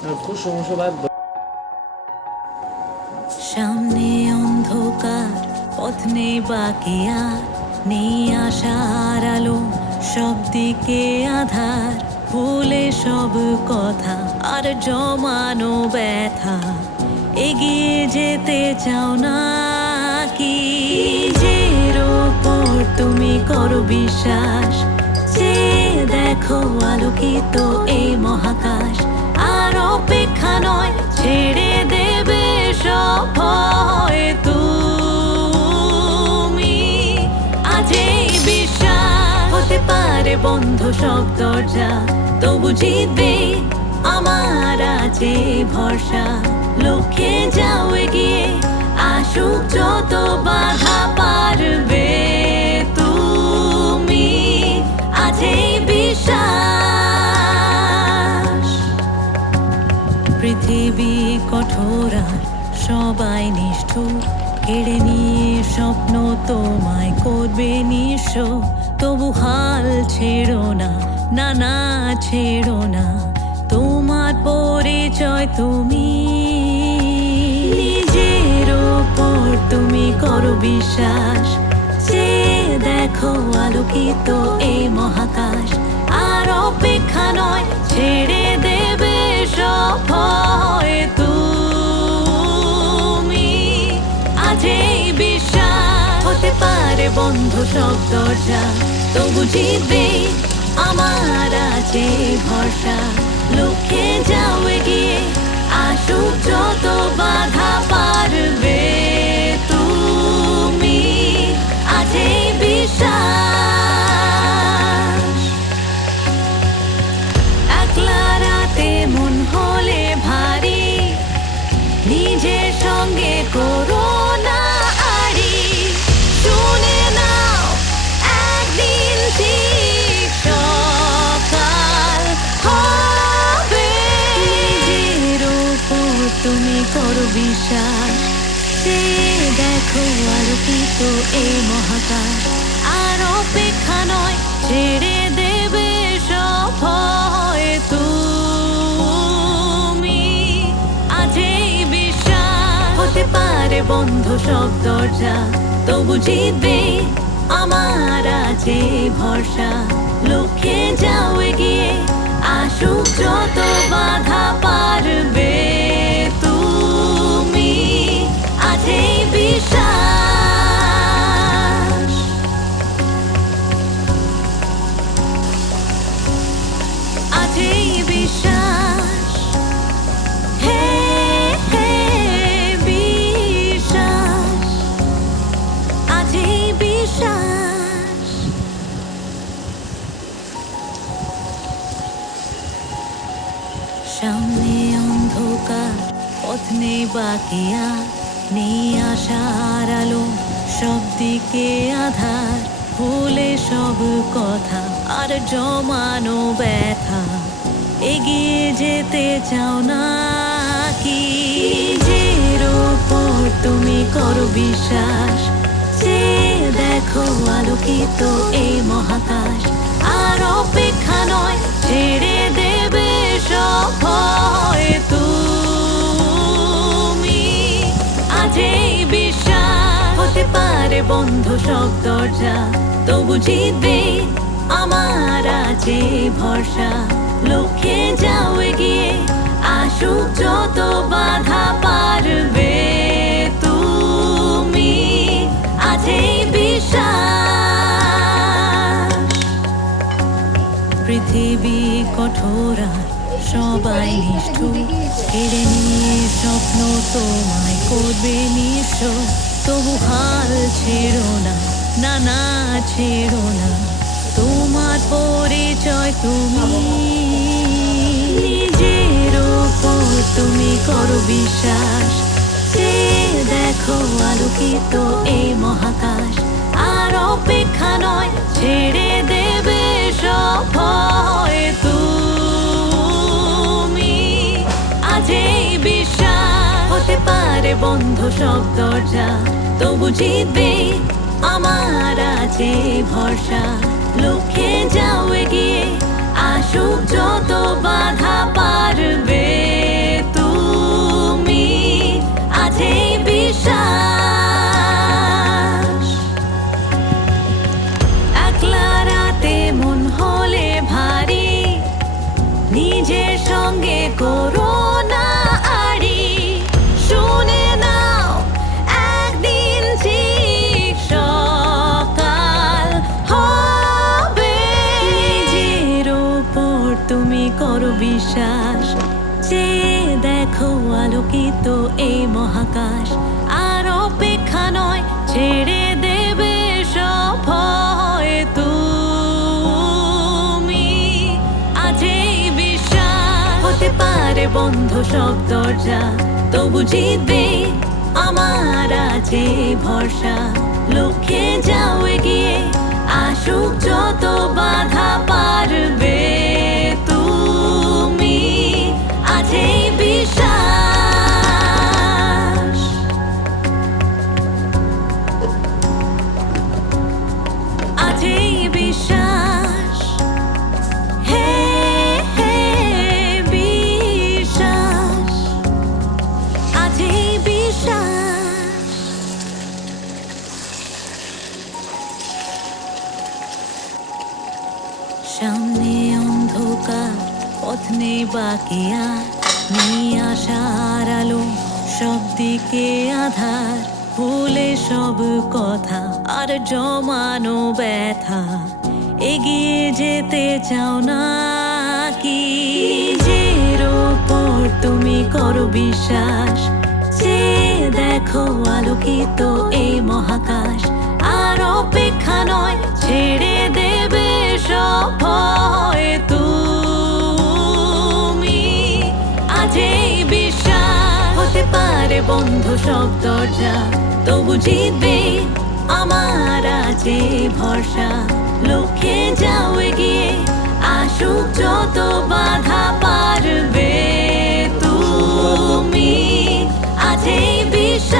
খুব সমস্যা ভাই। সামনে অন্ধকার, পথ নেই বাকি আর, নেই আশার আলো, সব দিকে আধার। ভুলে সব কথা আর জমানো ব্যথা, এগিয়ে যেতে চাও না কি? নিজের ওপর তুমি করো বিশ্বাস, যে দেখো আলোকিত এই মহাকাশ। আর অপেক্ষা নয়, ছেড়ে দেবে সব ভয় তুমি। আজ এই বিশ্বাস হতে পারে বন্ধ সব দরজা, তবু জিতবে আমার আছে ভরসা। লক্ষ্যে যাও এগিয়ে, আসুক যত বাধা পারবে তুমি। আজ এই বিশ্বাস। পৃথিবী কঠোর আর সবাই নিষ্ঠুর, কেড়ে নিয়ে স্বপ্ন তোমায় করবে নিঃস্ব। তবু হাল ছেড়ো না, না না ছেড়ো না, তোমার পরিচয় তুমি। নিজের ওপর তুমি করো বিশ্বাস, যে দেখো আলোকিত এই মহাকাশ। আর অপেক্ষা নয়, ছেড়ে দেবে সব ভয় তুমি। আজ এই বিশ্বাস হতে পারে বন্ধ সব দরজা, তবু জিতবে আমার আছে ভরসা। লক্ষ্যে যাও এগিয়ে, আসুক যত বাধা পারবে তুমি। আজ এই বিশ্বাস। একলা রাতে মন হলে ভারী, নিজের সঙ্গে করো না আড়ি। শুনে নাও, একদিন ঠিক সকাল হবে। নিজের ওপর তুমি করো বিশ্বাস, যে দেখো আলোকিত এই মহাকাশ। আর অপেক্ষা নয়, ছেড়ে দেবে সব ভয় তুমি। আজ এই বিশ্বাস হতে পারে বন্ধ সব দরজা, তবু জিতবে আমার আছে ভরসা। লক্ষ্যে যাও এগিয়ে, আসুক যত বাধা পারবে তুমি। আজ এই বিশ্বাস। আজ এই বিশ্বাস। হে হে বিশ্বাস। আজ এই বিশ্বাস। সামনে অন্ধকার, পথ নেই বাকি আর, নেই আশার আলো, সব দিকে আধার। ভুলে সব কথা আর জমানো ব্যথা, এগিয়ে যেতে চাও না কি? নিজের ওপর তুমি করো বিশ্বাস, যে দেখো আলোকিত এই মহাকাশ। আর অপেক্ষা নয়, ছেড়ে দেবে সব ভয় তুমি। আজ এই বিশ্বাস হতে পারে বন্ধ সব দরজা, তবু জিতবে আমার আছে ভরসা। লক্ষ্যে যাও এগিয়ে, আসুক যত বাধা পারবে তুমি। আজ এই বিশ্বাস। পৃথিবী কঠোর আর সবাই নিষ্ঠুর, কেড়ে নিয়ে স্বপ্ন তোমায় করবে নিঃস্ব। তবু হাল ছেড়ো না, না না ছেড়ো না, তোমার পরিচয় তুমি। নিজের ওপর তুমি করো বিশ্বাস, যে দেখো আলোকিত এই মহাকাশ। আর অপেক্ষা নয়, ছেড়ে দেবে সব ভয় তুমি। আজ এই বিশ্বাস হতে পারে বন্ধ সব দরজা, তবু জিতবে আমার আছে ভরসা। লক্ষ্যে যাও এগিয়ে, আসুক যত বাধা পারবে দেখো আলোকিত এই মহাকাশ, আর অপেক্ষা নয়, ছেড়ে দেবে সব ভয় তুমি। আজ এই বিশ্বাস, হতে পারে বন্ধ সব দরজা, তবু জিতবে আমার আছে ভরসা। লক্ষ্যে যাও এগিয়ে, আসুক যত বাধা পারবে তুমি। আজ এই বিশ্বাস, আজ এই বিশ্বাস, হে হে বিশ্বাস, আজ এই বিশ্বাস। সামনে অন্ধকার, পথ নেই বাকি আর, নিয়ে আসার আলো সব দিকে আধার। ভুলে সব কথা আর জমানো ব্যথা, এগিয়ে যেতে চাও না কি? নিজের ওপর তুমি করো বিশ্বাস, যে দেখো আলোকিত এই মহাকাশ, আর অপেক্ষা নয়, ছেড়ে দেবে সব ভয় তুমি। আজ এই বিশ্বাস, হতে পারে বন্ধ সব দরজা, তবু জিতবে আমার আছে ভরসা। লক্ষ্যে যাও এগিয়ে, আসুক যত বাধা পারবে তুমি। আজ এই বিশ্বাস,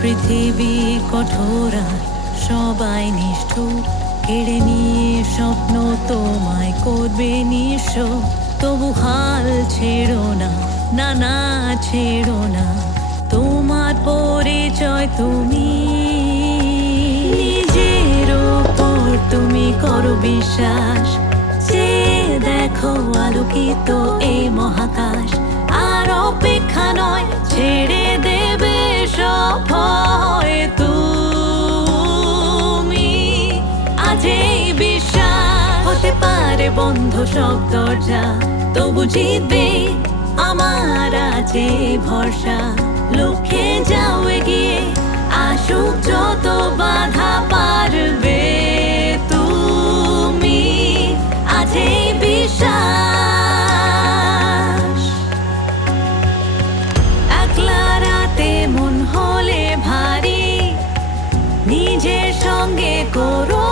পৃথিবী কঠোর আর সবাই নিষ্ঠুর, কেড়ে নিয়ে স্বপ্ন তোমায় করবে নিঃস্ব। তবু হাল ছেড়ো না, না না ছেড়ো না, তোমার পরিচয় তুমি। নিজের ওপর তুমি করো বিশ্বাস, যে দেখো আলোকিত এই মহাকাশ, আর অপেক্ষা নয়, ছেড়ে দেবে সব ভয় তুমি। আজ এই বিশ্বাস, হতে পারে বন্ধ সব দরজা, তবু জিতবে আমার আছে ভরসা। লক্ষ্যে যাও এগিয়ে, আসুক যত বাধা পারবে তুমি। আজ এই বিশ্বাস, একলা রাতে মন হলে ভারী, নিজের সঙ্গে করো